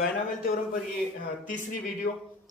Binomial theorem पर ये तीसरी वीडियो।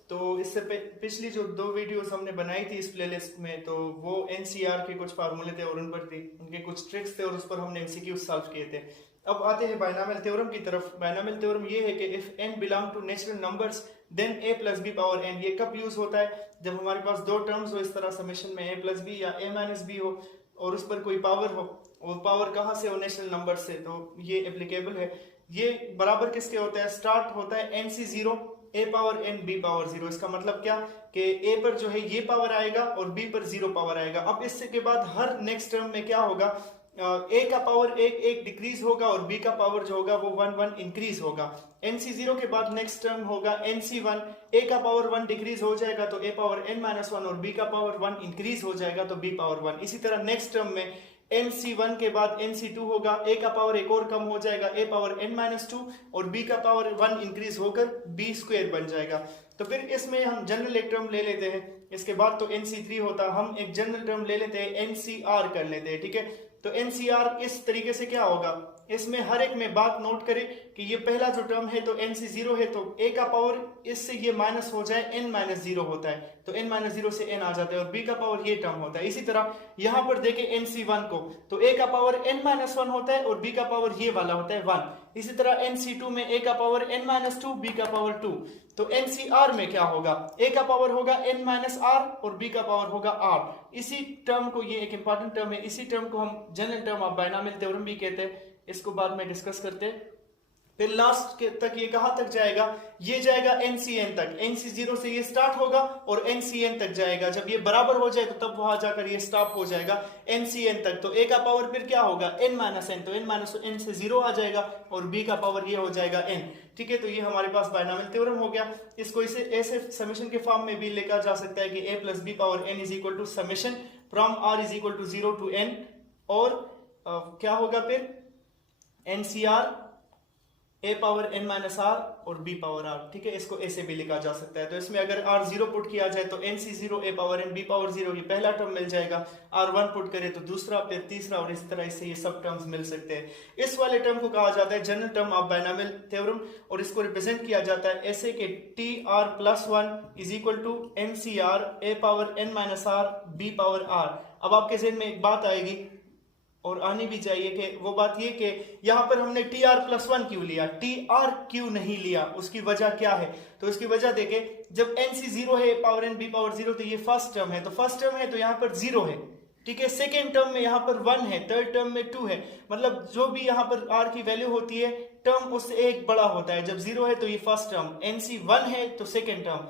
तो इससे पिछली जो दो वीडियोस हमने बनाई थी इस प्लेलिस्ट में, तो वो एनसीईआर के कुछ फार्मूले थे और उन पर थी उनके कुछ ट्रिक्स थे और उस पर हमने एमसीक्यू सॉल्व किए थे। अब आते हैं बायनॉमियल थ्योरम की तरफ। बायनॉमियल थ्योरम ये है कि if n belong to natural numbers then a plus b power n। ये कब यूज होता है? जब हमारे पास दो टर्म्स हो इस तरह समेशन में a प्लस बी या a माइनस बी हो और उस पर कोई पावर हो, और पावर कहाँ से हो? नेचुरल नंबर से। तो ये एप्लीकेबल है। ये बराबर किसके होता है? स्टार्ट होता है n से zero, a power n b power zero. इसका मतलब क्या कि a पर जो है ये पावर आएगा और b पर जीरो पावर आएगा। अब इससे के बाद हर नेक्स्ट टर्म में क्या होगा? a का पावर एक डिक्रीज होगा और b का पावर जो होगा वो 1 इंक्रीज होगा। nc0 के बाद नेक्स्ट टर्म होगा nc1, a का पावर 1 डिक्रीज हो जाएगा तो a पावर n-1 और b का पावर 1 इंक्रीज हो जाएगा तो b पावर 1। इसी तरह नेक्स्ट टर्म में nc1 के बाद nc2 होगा, a का पावर एक और कम हो जाएगा, a पावर n-2 और b का पावर 1 इंक्रीज होकर b स्क्वायर बन जाएगा। तो फिर इसमें हम जनरल एक टर्म ले लेते हैं। इसके बाद तो nc3 होता, हम एक जनरल टर्म ले लेते हैं, ncr कर लेते हैं। ठीक है, तो ncr इस तरीके से क्या होगा? इसमें हर एक में बात नोट करें कि ये पहला जो टर्म है तो nc0 है तो a का पावर इससे ये माइनस हो जाए n-0 होता है तो n-0 से n आ जाता है और b का पावर ये टर्म होता है। इसी तरह यहाँ पर देखें nc1 को तो a का पावर n-1 होता है और b का पावर ये वाला होता है 1। इसी तरह nc2 में a का पावर n-2, b का पावर 2। तो ncr में क्या होगा? a का पावर होगा n-r और b का पावर होगा r। इसी टर्म को, ये एक इंपॉर्टेंट टर्म है, इसी टर्म को हम general term of binomial theorem भी कहते हैं। इसको बाद में डिस्कस करते हैं। फिर लास्ट तक ये कहां तक जाएगा? ये जाएगा ncn तक। nc0 से ये स्टार्ट होगा और ncn तक जाएगा। जब ये बराबर हो जाए तो तब वहां जाकर ये स्टॉप हो जाएगा ncn तक। तो a का पावर फिर क्या होगा? n-n, तो n-n से 0 आ जाएगा और b का पावर ये हो जाएगा n। ठीक है, तो ये हमारे पास बायनॉमियल थ्योरम हो गया। इसको इसे ऐसे समेशन के फॉर्म में भी लिखा जा सकता है कि a plus b power n is equal to summation from r is equal to 0 to n। और क्या होगा फिर? ncr a पावर n-r और b पावर r। ठीक है, इसको ऐसे भी लिखा जा सकता है। तो इसमें अगर r0 पुट किया जाए तो nc0 a power n b power 0 ये पहला टर्म मिल जाएगा, r1 पुट करे तो दूसरा, फिर तीसरा और इस तरह से ये सब टर्म्स मिल सकते हैं। इस वाले टर्म को कहा जाता है general term of binomial theorem और इसको रिप्रेजेंट किया जाता है ऐसे कि tr+1 is equal to ncr a power n-r b power r। अब आपके जहन में एक बात आएगी और आनी भी चाहिए कि वो बात ये कि यहाँ पर हमने tr+1 क्यों लिया, tr क्यों नहीं लिया? उसकी वजह क्या है? तो इसकी वजह देखें, जब nc0 है पावर n b पावर 0 तो ये फर्स्ट टर्म है, तो फर्स्ट टर्म है तो यहाँ पर 0 है। ठीक है, सेकेंड टर्म में यहाँ पर 1 है, थर्ड टर्म में 2 है। मतलब जो भी यहाँ पर r की वैल्यू होती है टर्म उससे एक बड़ा होता है। जब 0 है तो ये फर्स्ट टर्म, nc1 है तो सेकेंड टर्म,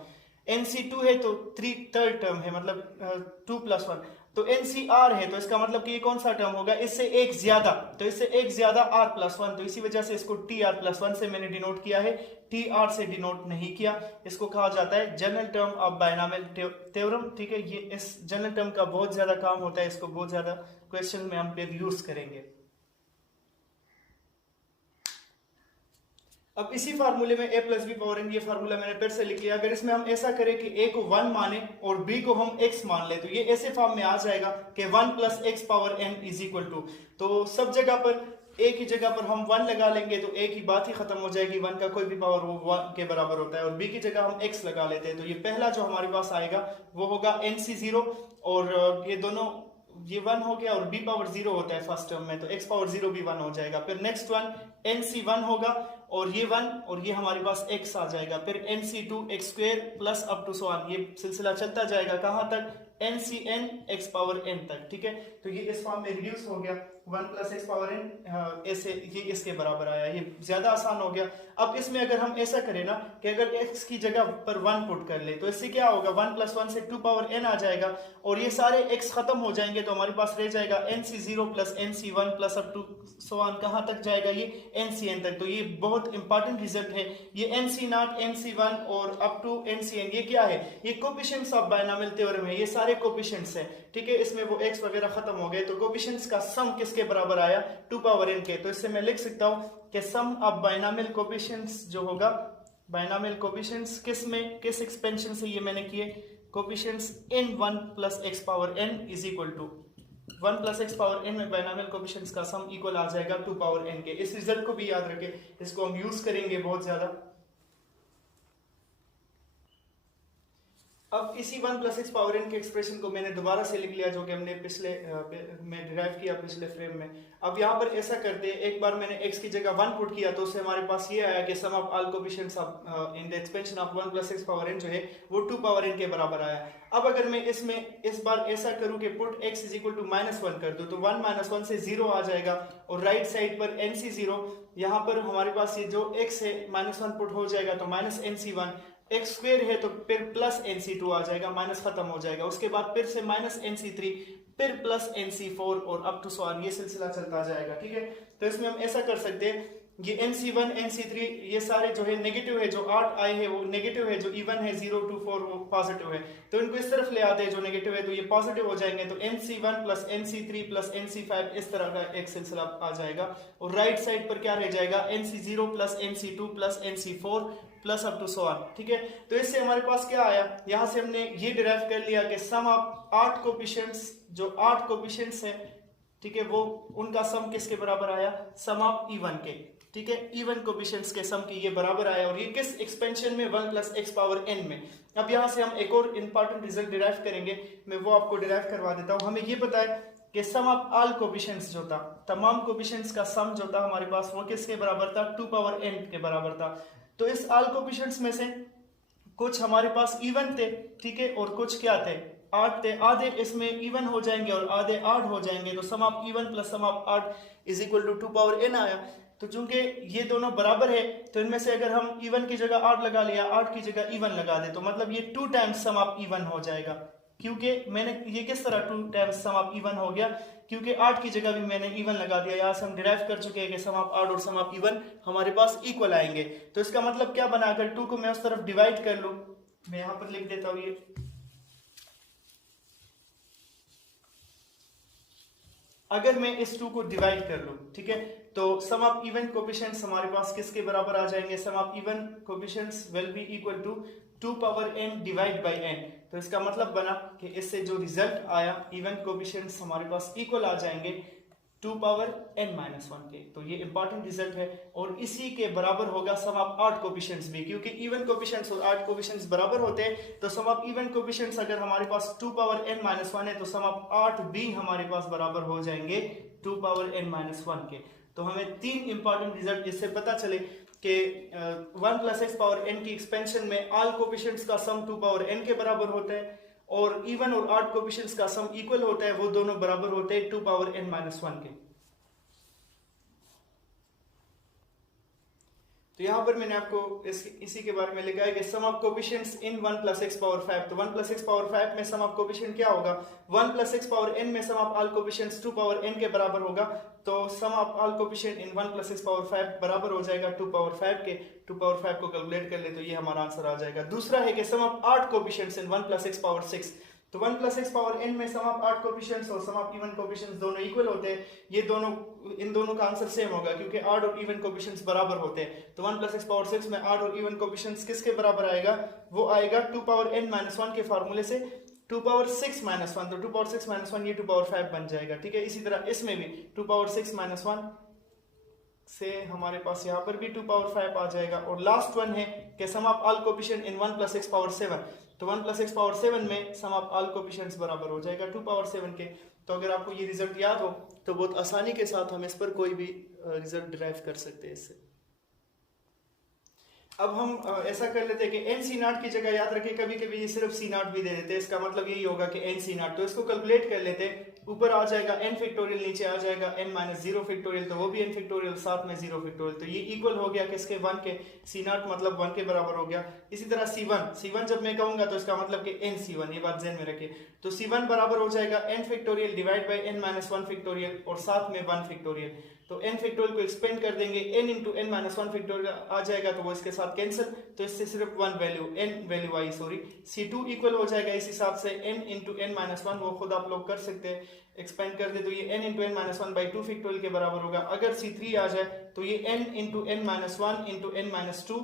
nc2 है तो थर्ड टर्म है, मतलब 2+1। तो ncr है तो इसका मतलब कि ये कौन सा टर्म होगा? इससे एक ज्यादा, तो इससे एक ज्यादा r+1। तो इसी वजह से इसको tr+1 से मैंने डिनोट किया है, tr से डिनोट नहीं किया। इसको कहा जाता है general term of binomial theorem. ठीक है, ये इस जनरल टर्म का बहुत ज्यादा काम होता है, इसको बहुत ज्यादा क्वेश्चन में हम फिर यूज करेंगे। अब इसी फार्मूले में a plus b power n, ये फार्मूला मैंने फिर से लिख लिया। अगर इसमें हम ऐसा करें कि a को 1 माने और b को हम x मान ले तो ये ऐसे फॉर्म में आ जाएगा कि 1 plus x power n is equal to, तो सब जगह पर a की जगह पर हम 1 लगा लेंगे तो a की बात ही खत्म हो जाएगी, 1 का कोई भी पावर वो 1 के बराबर होता है। और b की जगह हम x लगा लेते हैं तो ये पहला जो हमारे पास आएगा वो होगा nc0 और ये दोनों, ये 1 हो गया और b पावर 0 होता है फर्स्ट टर्म में तो x पावर 0 भी 1 हो जाएगा। फिर नेक्स्ट वन nc1 होगा और ये 1 और ये हमारे पास x आ जाएगा। फिर nc2 x square plus up to so on, ये सिलसिला चलता जाएगा कहां तक? ncn x पावर n तक। ठीक है, तो ये इस फॉर्म में रिड्यूस हो गया, 1 प्लस x पावर n ऐसे ये इसके बराबर आया, ये ज्यादा आसान हो गया। अब इसमें अगर हम ऐसा करें ना कि अगर x की जगह पर 1 पुट कर ले तो इससे क्या होगा? 1 प्लस 1 से 2 पावर n आ जाएगा और ये सारे x खत्म हो जाएंगे तो हमारे पास रह जाएगा nc0 plus nc1 plus up to so on, कहां तक जाएगा? ये ncn तक। तो ये बहुत इंपॉर्टेंट रिजल्ट है। ये nc0, nc1 और अप टू ncn ये क्या है? ये कोफिशिएंट्स ऑफ बायनॉमियल थ्योरम है, ये सारे कोफिशिएंट्स हैं। ठीक है, इसमें वो x वगैरह खत्म हो गए तो कोफिशिएंट्स का सम किसके बराबर आया? 2 पावर n के। तो इससे मैं लिख सकता हूं कि सम ऑफ बायनॉमियल कोफिशिएंट्स जो होगा, बायनॉमियल कोफिशिएंट्स किस में, किस एक्सपेंशन से ये मैंने किए? Coefficients in 1 plus x power n is equal to 1 plus x power n में बायनॉमियल कोफिशिएंट्स का सम इक्वल आ जाएगा 2 पावर n के। इस रिजल्ट को भी याद रखें, इसको हम यूज करेंगे बहुत ज्यादा। अब इसी 1 प्लस एक्स पावर एन के एक्सप्रेशन को मैंने दोबारा से लिख लिया, जो कि हमने पिछले में डिराइव किया पिछले फ्रेम में। अब यहाँ पर ऐसा करते हैं, एक बार मैंने x की जगह 1 पुट किया तो उससे हमारे पास ये आया कि sum of all coefficients of in the expansion of 1 plus X power N जो है वो 2 पावर एन के बराबर आया। अब अगर मैं इसमें इस बार ऐसा करूं कि put x is equal to -1 कर दूं तो 1 - 1 से 0 आ जाएगा और राइट साइड पर nc0, यहाँ पर हमारे पास ये जो x है -1 पुट हो जाएगा तो -nc1, एक्स स्क्वेयर है तो फिर प्लस nc2 आ जाएगा, माइनस खत्म हो जाएगा, उसके बाद फिर से -nc3 फिर प्लस nc4 और अप टू सो ऑन, ये सिलसिला चलता जाएगा। ठीक है, तो इसमें हम ऐसा कर सकते हैं, ये nc1 nc3 ये सारे जो है नेगेटिव है, जो 8 आए हैं वो नेगेटिव है, जो इवन है 0 2 4 वो पॉजिटिव है, तो इनको इस तरफ ले आते हैं, जो नेगेटिव है तो ये पॉजिटिव हो जाएंगे, तो nc1 plus nc3 plus nc5 इस तरह का एक सिलसिला आ जाएगा। और राइट साइड पर क्या रह जाएगा, nc0 plus nc2 plus nc4 plus up to so on. ठीक है, तो इससे हमारे पास क्या आया, यहां से हमने ये डिराइव कर लिया कि सम ऑफ 8 कोएफिशिएंट्स, जो 8 कोएफिशिएंट्स हैं, ठीक है, वो उनका सम किसके बराबर आया, सम ऑफ इवन के। ठीक है, इवन कोएफिशिएंट्स के सम की ये बराबर आया, और ये किस एक्सपेंशन में, 1 प्लस एक्स पावर एन में। अब यहां से हम एक और इंपॉर्टेंट रिजल्ट डिराइव करेंगे, मैं वो आपको डिराइव करवा देता हूं। हमें ये पता है कि सम ऑफ ऑल कोएफिशिएंट्स जो था, तमाम कोएफिशिएंट्स का सम जो था हमारे पास वो किसके बराबर था, 2 पावर एन के बराबर था। तो इस ऑल कोएफिशिएंट्स में से कुछ हमारे पास इवन थे, ठीक है, और कुछ क्या थे, 8 थे, आधे इसमें इवन हो जाएंगे और आधे ऑड हो जाएंगे, तो sum of even plus sum of odd is equal to 2 power N आया। तो चूंकि ये दोनों बराबर है तो इनमें से अगर हम इवन की जगह ऑड लगा लिया, ऑड की जगह इवन लगा दे, तो मतलब ये 2 टाइम्स सम ऑफ इवन हो जाएगा। क्योंकि मैंने ये किस तरह 2 टाइम्स सम ऑफ इवन हो गया, क्योंकि 8 की जगह भी मैंने इवन लगा दिया, यहाँ से हम डिराइव कर चुके हैं कि सम ऑफ 8 और सम ऑफ इवन हमारे पास इक्वल आएंगे। तो इसका मतलब क्या बना, अगर 2 को मैं उस तरफ डिवाइड कर लूं, मैं यहां पर लिख देता हूं, ये अगर मैं इस 2 को डिवाइड कर लूं, ठीक है, तो सम ऑफ इवन कोएफिशिएंट्स हमारे पास किसके बराबर आ जाएंगे, sum of even coefficients will be equal to 2 power n divide by n। तो इसका मतलब बना कि इससे जो रिजल्ट आया, इवन कोएफिशिएंट्स हमारे पास इक्वल आ जाएंगे 2 पावर n-1 के। तो ये इंपॉर्टेंट रिजल्ट है, और इसी के बराबर होगा सम ऑफ 8 कोएफिशिएंट्स भी, क्योंकि इवन कोएफिशिएंट्स और 8 कोएफिशिएंट्स बराबर होते हैं। तो सम ऑफ इवन कोएफिशिएंट्स अगर हमारे पास 2 पावर n-1 है तो सम ऑफ 8 भी हमारे पास बराबर हो जाएंगे 2 पावर n-1 के। तो हमें 3 इंपॉर्टेंट रिजल्ट इससे पता चले कि 1 प्लस एक्स पावर n की एक्सपेंशन में ऑल कोएफिशिएंट्स का सम 2 पावर n के बराबर होता है, और इवन और ऑड कोएफिशिएंट्स का सम इक्वल होता है, वो दोनों बराबर होते हैं 2 पावर n-1 के। तो यहां पर मैंने आपको इसी के बारे में लिखा है कि sum of coefficients in 1 plus X power 5। तो 1 प्लस एक्स पावर 5 में सम ऑफ कोएफिशिएंट क्या होगा, 1 प्लस एक्स पावर n में sum of all coefficients 2 power n के बराबर होगा। तो sum of all coefficient in 1 plus X power 5 बराबर हो जाएगा 2 पावर 5 के। 2 पावर 5 को कैलकुलेट कर ले तो ये हमारा आंसर आ जाएगा। दूसरा है कि sum of 8 coefficients in 1 plus X power 6। तो 1 प्लस एक्स पावर n में सम ऑफ 8 कोएफिशिएंट्स और सम ऑफ इवन कोएफिशिएंट्स दोनों इक्वल होते हैं। ये दोनों, इन दोनों का आंसर सेम होगा क्योंकि 8 और इवन कोएफिशिएंट्स बराबर होते हैं। तो 1 प्लस एक्स पावर 6 में 8 और इवन कोएफिशिएंट्स किसके बराबर आएगा, वो आएगा 2 पावर n-1 के फार्मूले से 2 पावर 6-1। तो 2 पावर 6-1 ये 2 पावर 5 बन जाएगा। ठीक है, इसी तरह इसमें भी 2 पावर 6-1 से हमारे पास यहाँ पर भी 2 पावर 5 आ जाएगा। और लास्ट वन है कि sum of all coefficient in 1 plus X power 7। तो 1 प्लस एक्स पावर 7 में सम ऑफ ऑल कोएफिशिएंट्स बराबर हो जाएगा 2 पावर 7 के। तो अगर आपको ये रिजल्ट याद हो तो बहुत आसानी के साथ हम इस पर कोई भी रिजल्ट डिराइव कर सकते हैं इससे। अब हम ऐसा कर लेते हैं कि n c0 की जगह याद रखें, कभी कभी ये सिर्फ c0 भी दे देते हैं, इसका मतलब यही होगा कि n c0। तो इसको कैलकुलेट कर लेते हैं, ऊपर आ जाएगा n फैक्टोरियल, नीचे आ जाएगा n-0 फैक्टोरियल, तो वो भी n फैक्टोरियल, साथ में 0 फैक्टोरियल। तो ये इक्वल हो गया किसके, 1 के। c0 मतलब 1 के बराबर हो गया। इसी तरह c1 जब मैं कहूंगा तो इसका मतलब कि n c1, ये बात ध्यान में रखिए। तो c1 बराबर हो जाएगा n factorial divide by n-1 factorial और साथ में 1 फैक्टोरियल। तो n फैक्टोरियल को एक्सपेंड कर देंगे, n इंटू n-1 फैक्टोरियल आ जाएगा, तो वो इसके साथ कैंसिल, तो इससे सिर्फ 1 वैल्यू n वैल्यू आई, सॉरी। c2 इक्वल हो जाएगा इस हिसाब से n इंटू n-1, वो खुद आप लोग कर सकते हैं, एक्सपेंड कर दे तो ये n into n-1 by 2 factorial के बराबर होगा। अगर c3 आ जाए तो ये n into n-1 into n-2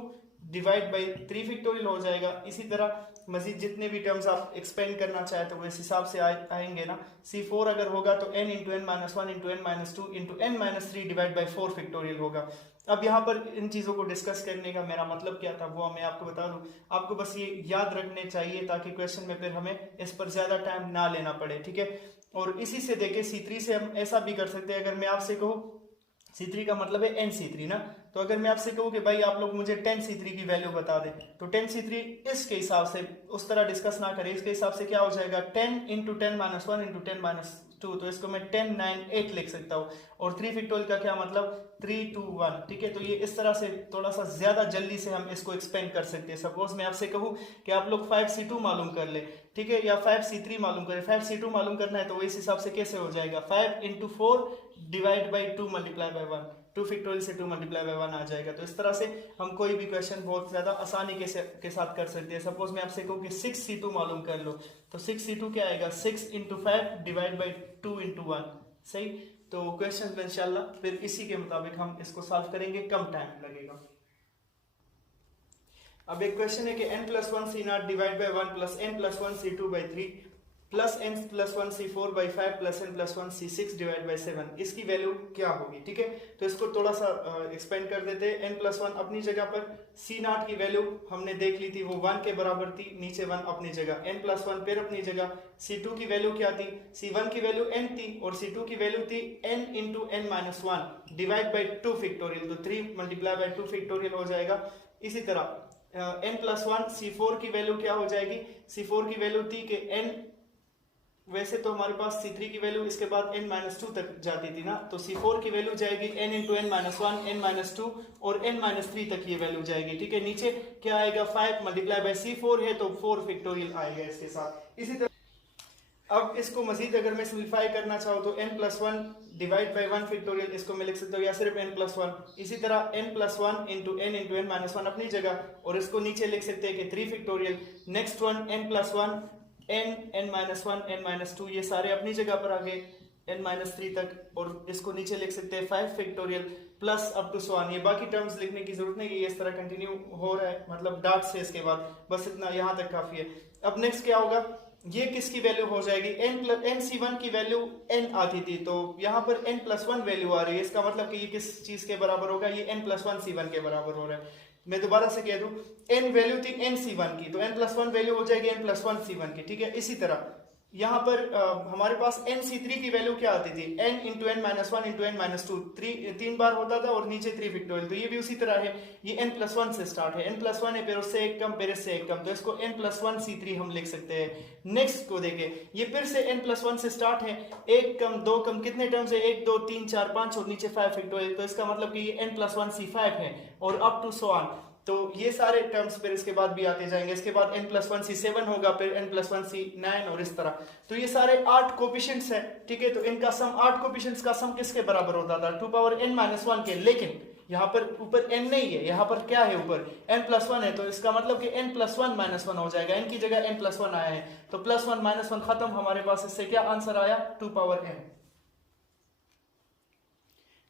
divide by 3 factorial हो जाएगा। इसी तरह मजीद जितने भी टर्म्स आप एक्सपेंड करना चाहे तो वो इस हिसाब से आएंगे ना। C4 अगर होगा तो n into n minus 1 into n minus 2 into n minus 3 divide by 4 factorial होगा। अब यहाँ पर इन चीज़ों को डिस्कस करने का मेरा मतलब क्या था वो मैं आपको बता दूं। आपको बस ये याद रखने चाहिए ताकि क्वेश्चन में फिर हमें इस पर ज़्यादा टाइम ना लेना पड़े, ठीक है। और इसी से देखे C3 से हम ऐसा भी कर सकते हैं, अगर मैं आपसे कहूँ C3 का मतलब है NC3 ना, तो अगर मैं आपसे कहूँ कि भाई आप लोग मुझे 10C3 की वैल्यू बता दें तो 10C3 इसके हिसाब से उस तरह डिस्कस ना करें, इसके हिसाब से क्या हो जाएगा 10 इंटू 10 माइनस 1 इंटू 10 माइनस 2, तो इसको मैं 10 9 8 लिख सकता हूँ। और 3 फैक्टोरियल का क्या मतलब 3 2 1, ठीक है। तो ये इस तरह से थोड़ा सा ज्यादा जल्दी से हम इसको एक्सपेंड कर सकते हैं। सपोज मैं आपसे कहूँ कि आप लोग 5C2 मालूम कर ले, ठीक है, या 5C3 मालूम करें। 5C2 मालूम करना है तो इस हिसाब से कैसे हो जाएगा 5 into 4 divide by 2 multiply by 1, 2 factorial से 2 मल्टीप्लाई बाई 1 आ जाएगा। तो इस तरह से हम कोई भी क्वेश्चन बहुत ज्यादा आसानी के साथ कर सकते हैं। सपोज मैं आपसे कहूँ कि 6C2 मालूम कर लो तो 6C2 क्या आएगा 6 इंटू 5 डिवाइड बाई 2 इंटू 1, सही। तो क्वेश्चन में इंशाल्लाह फिर इसी के मुताबिक हम इसको सॉल्व करेंगे, कम टाइम लगेगा। अब एक क्वेश्चन है कि n plus 1 C0 divide by 1 plus n plus 1 C2 by 3 plus n plus 1 C4 by 5 plus n plus 1 C6 divide by 7, इसकी वैल्यू क्या होगी, ठीक है। तो इसको थोड़ा सा एक्सपेंड कर देते हैं। n प्लस 1 अपनी जगह पर, C0 की वैल्यू हमने देख ली थी वो 1 के बराबर थी, नीचे 1 अपनी जगह, n प्लस 1 फिर अपनी जगह। C2 की वैल्यू क्या थी, C1 की वैल्यू n थी और C2 की वैल्यू थी n into n minus 1 divide by 2 factorial, तो 3 मल्टीप्लाई बाई 2 फैक्टोरियल हो जाएगा। इसी तरह n प्लस 1 C4 की वैल्यू क्या हो जाएगी, C4 की वैल्यू थी कि n, वैसे तो हमारे पास C3 की वैल्यू इसके बाद n माइनस 2 तक जाती थी ना, तो C4 की वैल्यू जाएगी n into n minus 1 n minus 2 और n माइनस 3 तक ये वैल्यू जाएगी, ठीक है। नीचे क्या आएगा 5 मल्टीप्लाई बाई C4 है तो 4 फैक्टोरियल आएगा इसके साथ। इसी तरह अब इसको मजीद अगर मैं सिंप्लीफाई करना चाहूँ तो n plus 1 divide by 1 factorial इसको मैं लिख सकता हूँ या सिर्फ n प्लस 1। इसी तरह n plus 1 into n minus 1 अपनी जगह और इसको नीचे लिख सकते हैं कि 3 factorial. Next one n plus 1 n minus 1 n minus 2 ये सारे अपनी जगह पर आ गए n माइनस 3 तक, और इसको नीचे लिख सकते हैं 5 factorial plus up to so on. ये बाकी टर्म्स लिखने की जरूरत नहीं है, ये इस तरह कंटिन्यू हो रहा है, मतलब डॉट से इसके बाद बस इतना यहाँ तक काफी है। अब नेक्स्ट क्या होगा, ये किसकी वैल्यू हो जाएगी, NC1 की वैल्यू n आती थी तो यहाँ पर n प्लस 1 वैल्यू आ रही है, इसका मतलब कि ये किस चीज के बराबर होगा, ये n प्लस 1 C1 के बराबर हो रहा है। मैं दोबारा से कह दूं n वैल्यू थी NC1 की तो n प्लस 1 वैल्यू हो जाएगी n प्लस 1 C1 की, ठीक है। इसी तरह यहाँ पर हमारे पास NC3 की वैल्यू क्या आती थी n into n minus 1 into n minus 2, 3 बार होता था और नीचे 3 फैक्टोरियल, तो ये भी उसी तरह है, ये n प्लस 1 से स्टार्ट है, n प्लस 1 है फिर उससे एक कम फिर इससे एक कम, तो इसको n प्लस 1 C3 हम लिख सकते हैं। नेक्स्ट को देखें, ये फिर से n प्लस 1 से स्टार्ट है, एक कम दो कम, कितने टर्म्स है 1 2 3 4 5 और नीचे 5 फैक्टोरियल, तो इसका मतलब कि ये n प्लस 1 C5 है और अप टू सो ऑन। तो ये सारे टर्म्स फिर इसके बाद भी आते जाएंगे, इसके बाद n प्लस 1 C7 होगा, फिर n प्लस 1 C9 और इस तरह। तो ये सारे 8 कोफिशिएंट्स हैं, ठीक है। तो इनका सम 8 कोफिशिएंट्स का सम किसके बराबर होता था 2 पावर n माइनस 1 के, लेकिन यहाँ पर ऊपर n नहीं है, यहाँ पर क्या है ऊपर n प्लस 1 है, तो इसका मतलब कि n प्लस 1 माइनस 1 हो जाएगा, n की जगह n प्लस 1 आया है तो प्लस 1 माइनस 1 खत्म, हमारे पास इससे क्या आंसर आया 2 पावर n।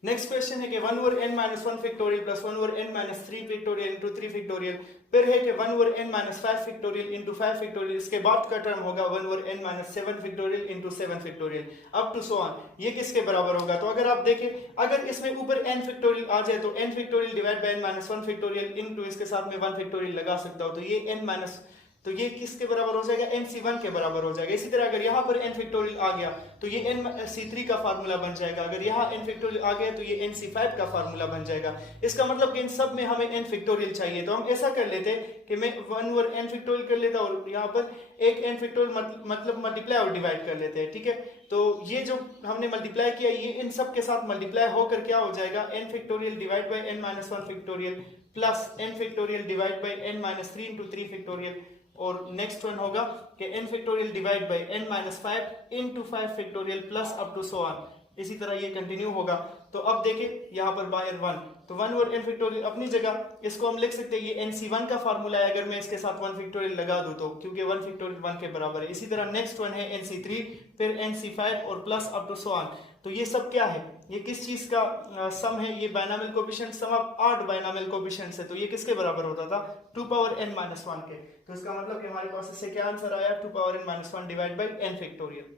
नेक्स्ट क्वेश्चन है कि 1 over n minus 1 factorial plus 1 over n minus 3 factorial into 3 factorial, फिर है कि 1 over n minus 5 factorial into 5 factorial, इसके बाद का टर्म होगा 1 over n minus 7 factorial into 7 factorial up to so on. ये किसके बराबर होगा, तो अगर आप देखें अगर इसमें ऊपर n फैक्टोरियल आ जाए तो n factorial divide by n minus 1 factorial into इसके साथ में 1 फैक्टोरियल लगा सकता हूं, तो ये n माइनस, तो ये किसके बराबर हो जाएगा NC1 के बराबर हो जाएगा। इसी तरह अगर यहाँ पर n फैक्टोरियल आ गया तो ये NC3 का फार्मूला बन जाएगा, अगर यहाँ n फैक्टोरियल आ गया तो ये NC5 का फार्मूला बन जाएगा। इसका मतलब कि इन सब में हमें n फैक्टोरियल चाहिए, तो हम ऐसा कर लेते कि मैं 1 ओवर n फैक्टोरियल कर लेता और यहाँ पर एक n फैक्टोरियल मतलब मल्टीप्लाई और डिवाइड कर लेते हैं, ठीक है। तो ये जो हमने मल्टीप्लाई किया ये इन सब के साथ मल्टीप्लाई होकर क्या हो जाएगा n factorial divide by n minus 1 factorial plus n factorial divide by n minus 3 into 3 factorial, और नेक्स्ट वन होगा कि n factorial divide by n minus 5 into 5 factorial plus up to so on. इसी तरह ये continue होगा। तो अब देखिए यहाँ पर बाहर 1, तो 1 ओवर n फैक्टोरियल अपनी जगह, इसको हम लिख सकते हैं ये NC1 का फार्मूला है, अगर मैं इसके साथ 1 फैक्टोरियल लगा दूं तो, क्योंकि 1 फैक्टोरियल 1 के बराबर है। इसी तरह नेक्स्ट वन है NC3 फिर NC5 और plus up to so on. तो ये सब क्या है, ये किस चीज का सम है, ये binomial coefficient sum of 8 binomial coefficients है। तो ये किसके बराबर होता था, 2 पावर n माइनस 1 के। तो इसका मतलब कि हमारे पास इससे क्या आंसर आया, 2 power n minus 1 divide by n factorial.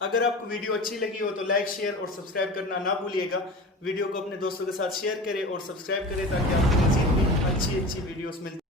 अगर आपको वीडियो अच्छी लगी हो तो लाइक, शेयर और सब्सक्राइब करना ना भूलिएगा। वीडियो को अपने दोस्तों के साथ शेयर करें और सब्सक्राइब करें ताकि आपको मज़ीद भी अच्छी वीडियोस मिलती